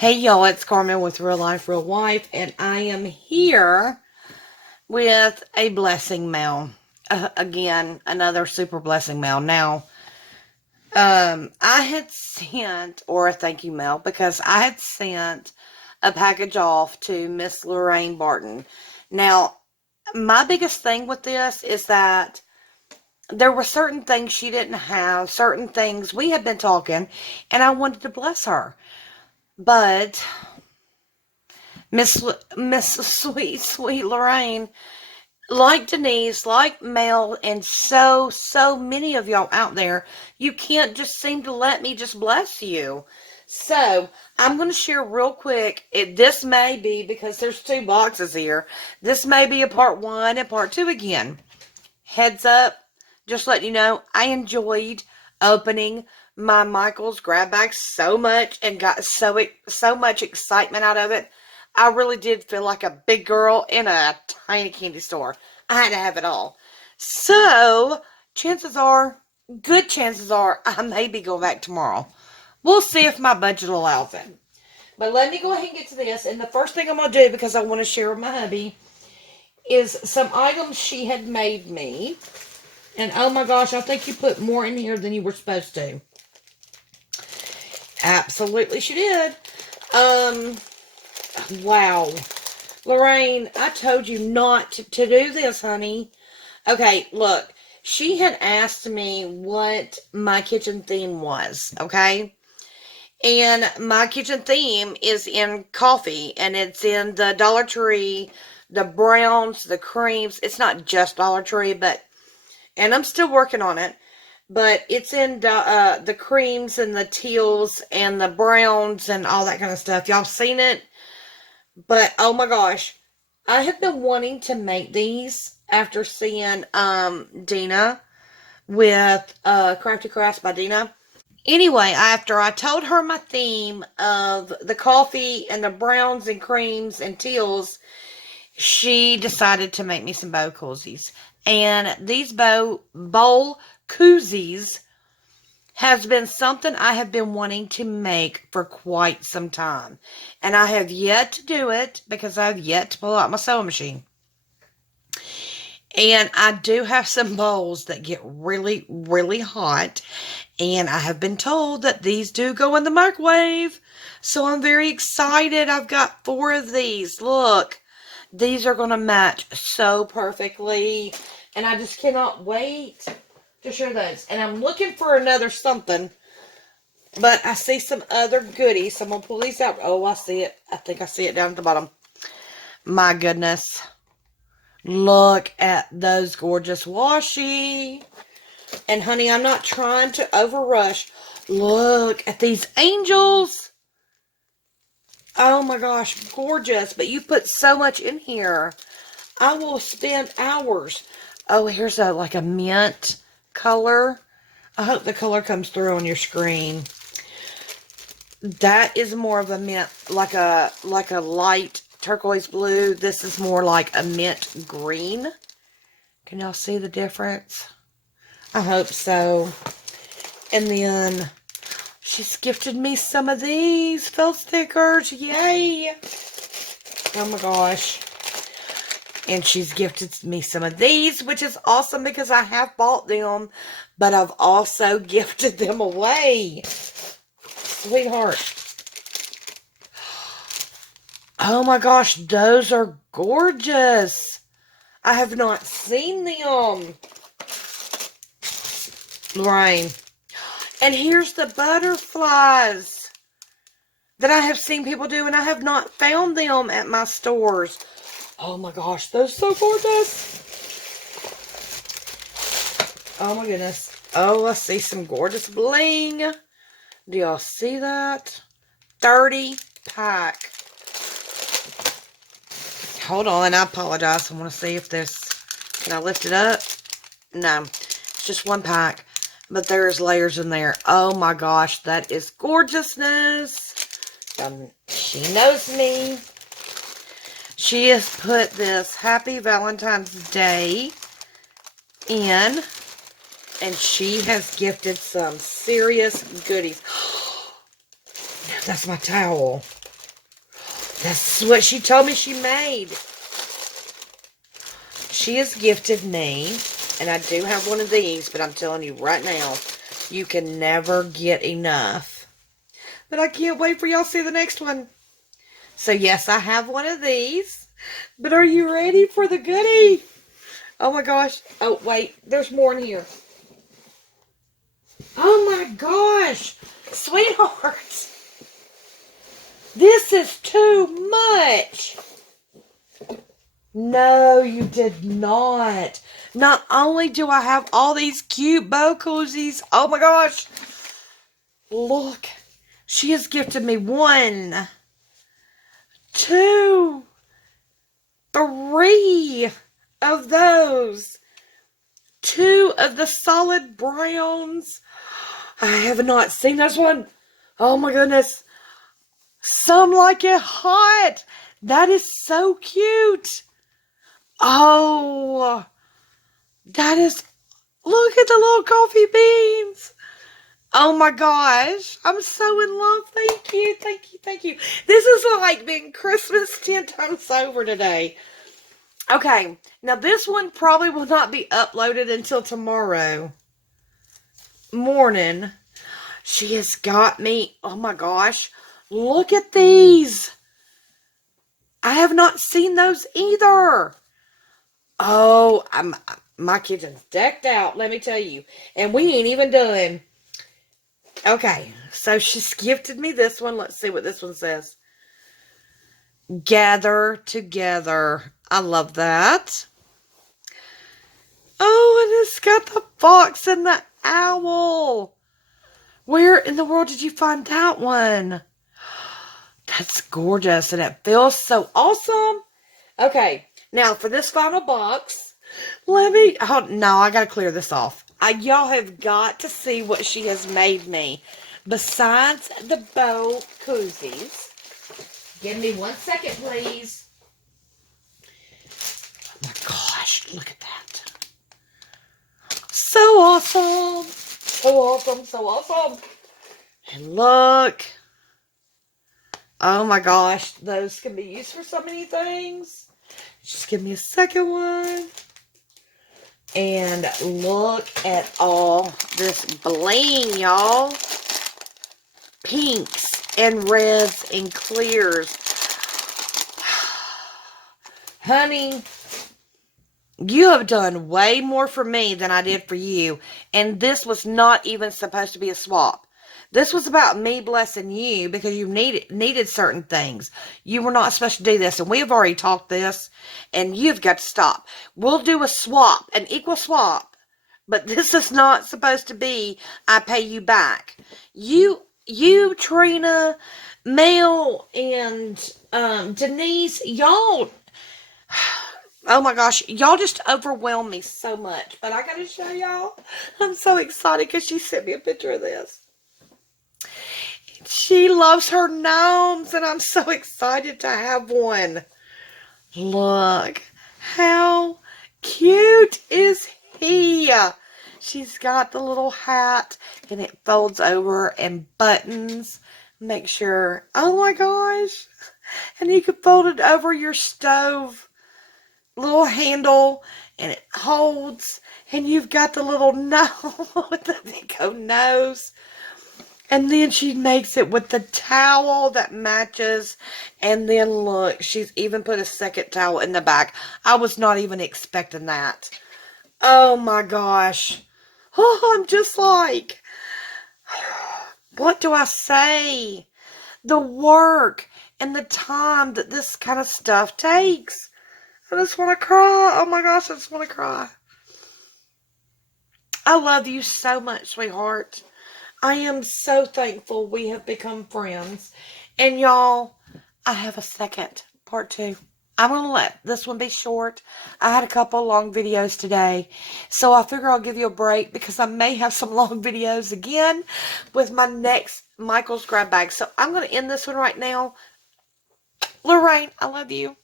Hey y'all, it's Carmen with Real Life, Real Wife, and I am here with a blessing mail. Again, another super blessing mail. Now, I had sent, or a thank you mail, because I had sent a package off to Miss Lorraine Barton. Now, my biggest thing with this is that there were certain things she didn't have, certain things we had been talking, and I wanted to bless her. But Miss Sweet Lorraine, like Denise, like Mel, and so many of y'all out there, you can't just seem to let me just bless you. So I'm going to share real quick. This may be, because there's two boxes here, this may be a part one and part two again. Heads up, just letting you know, I enjoyed opening my Michael's grab bag so much and got so much excitement out of it. I really did feel like a big girl in a tiny candy store. I had to have it all. So, good chances are, I may be going back tomorrow. We'll see if my budget allows it. But let me go ahead and get to this. And the first thing I'm going to do, because I want to share with my hubby, is some items she had made me. And oh my gosh, I think you put more in here than you were supposed to. Absolutely she did. Wow. Lorraine, I told you not to do this, honey. Okay, look. She had asked me what my kitchen theme was, okay? And my kitchen theme is in coffee, and it's in the Dollar Tree, the browns, the creams. It's not just Dollar Tree, and I'm still working on it, but it's in the creams and the teals and the browns and all that kind of stuff. Y'all seen it? But oh my gosh, I have been wanting to make these after seeing Dina with Crafty Crafts by Dina. Anyway, after I told her my theme of the coffee and the browns and creams and teals, she decided to make me some bowl koozies. And these bowl koozies has been something I have been wanting to make for quite some time. And I have yet to do it because I have yet to pull out my sewing machine. And I do have some bowls that get really, really hot. And I have been told that these do go in the microwave. So I'm very excited. I've got 4 of these. Look, these are going to match so perfectly. And I just cannot wait to share those. And I'm looking for another something. But I see some other goodies. So I'm going to pull these out. Oh, I see it. I think I see it down at the bottom. My goodness. Look at those gorgeous washi. And honey, I'm not trying to overrush. Look at these angels. Oh my gosh, gorgeous. But you put so much in here. I will spend hours. Oh, here's like a mint color. I hope the color comes through on your screen. That is more of a mint, like a light turquoise blue. This is more like a mint green. Can y'all see the difference? I hope so. And then she's gifted me some of these felt stickers. Yay! Oh my gosh. And she's gifted me some of these, which is awesome because I have bought them, but I've also gifted them away. Sweetheart. Oh my gosh, those are gorgeous. I have not seen them. Lorraine. And here's the butterflies that I have seen people do, and I have not found them at my stores. Oh my gosh, they're so gorgeous. Oh my goodness. Oh, I see some gorgeous bling. Do y'all see that? 30 pack. Hold on, I apologize. I want to see if this... Can I lift it up? No. It's just 1 pack. But there's layers in there. Oh my gosh, that is gorgeousness. She knows me. She has put this Happy Valentine's Day in. And she has gifted some serious goodies. That's my towel. That's what she told me she made. She has gifted me, and I do have one of these, but I'm telling you right now, you can never get enough. But I can't wait for y'all to see the next one. So yes, I have one of these. But are you ready for the goodie? Oh my gosh. Oh, wait. There's more in here. Oh my gosh. Sweetheart. This is too much. No, you did not. Not only do I have all these cute bow koozies. Oh my gosh. Look. She has gifted me 1, 2, 3 of those. 2 of the solid browns. I have not seen this one. Oh my goodness. Some like it hot. That is so cute. Oh, that is, look at the little coffee beans. Oh my gosh. I'm so in love. Thank you. Thank you. Thank you. This is like being Christmas 10 times over today. Okay. Now this one probably will not be uploaded until tomorrow morning. She has got me. Oh my gosh. Look at these. I have not seen those either. Oh, my kitchen's decked out, let me tell you. And we ain't even done. Okay, so she's gifted me this one. Let's see what this one says. Gather together. I love that. Oh, and it's got the fox and the owl. Where in the world did you find that one? That's gorgeous, and it feels so awesome. Okay, now for this final box, oh, no, I gotta clear this off. Y'all have got to see what she has made me. Besides the bow koozies. Give me 1 second, please. Oh my gosh, look at that. So awesome. So awesome, so awesome. And look. Oh my gosh, those can be used for so many things. Just give me a second one. And look at all this bling, y'all. Pinks and reds and clears. Honey, you have done way more for me than I did for you. And this was not even supposed to be a swap. This was about me blessing you because you needed certain things. You were not supposed to do this. And we have already talked this. And you've got to stop. We'll do a swap, an equal swap. But this is not supposed to be, I pay you back. You, Trina, Mel, and Denise, y'all, oh my gosh, y'all just overwhelm me so much. But I got to show y'all. I'm so excited because she sent me a picture of this. She loves her gnomes, and I'm so excited to have one. Look, how cute is he? She's got the little hat, and it folds over and buttons. Make sure, oh my gosh. And you can fold it over your stove. Little handle, and it holds. And you've got the little nose with the big old nose. And then she makes it with the towel that matches. And then look, she's even put a second towel in the back. I was not even expecting that. Oh my gosh. Oh, I'm just like, what do I say? The work and the time that this kind of stuff takes. I just want to cry. Oh my gosh, I just want to cry. I love you so much, sweetheart. I am so thankful we have become friends. And y'all, I have a second, part 2. I'm going to let this one be short. I had a couple long videos today. So I figure I'll give you a break because I may have some long videos again with my next Michael's grab bag. So I'm going to end this one right now. Lorraine, I love you.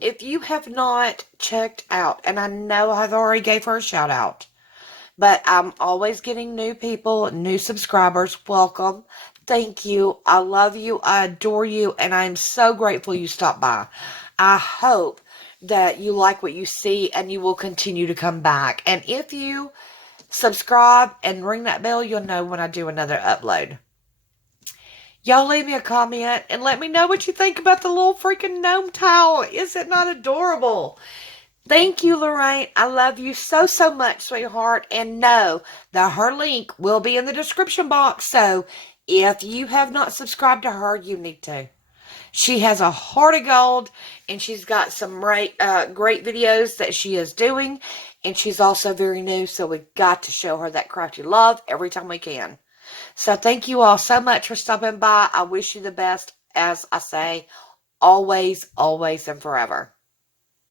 If you have not checked out, and I know I've already gave her a shout out, but I'm always getting new people, new subscribers. Welcome. Thank you. I love you. I adore you. And I'm so grateful you stopped by. I hope that you like what you see and you will continue to come back. And if you subscribe and ring that bell, you'll know when I do another upload. Y'all leave me a comment and let me know what you think about the little freaking gnome towel. Is it not adorable? Thank you, Lorraine. I love you so, so much, sweetheart. And know that her link will be in the description box. So if you have not subscribed to her, you need to. She has a heart of gold, and she's got some great videos that she is doing. And she's also very new, so we've got to show her that crafty love every time we can. So thank you all so much for stopping by. I wish you the best, as I say, always, always, and forever.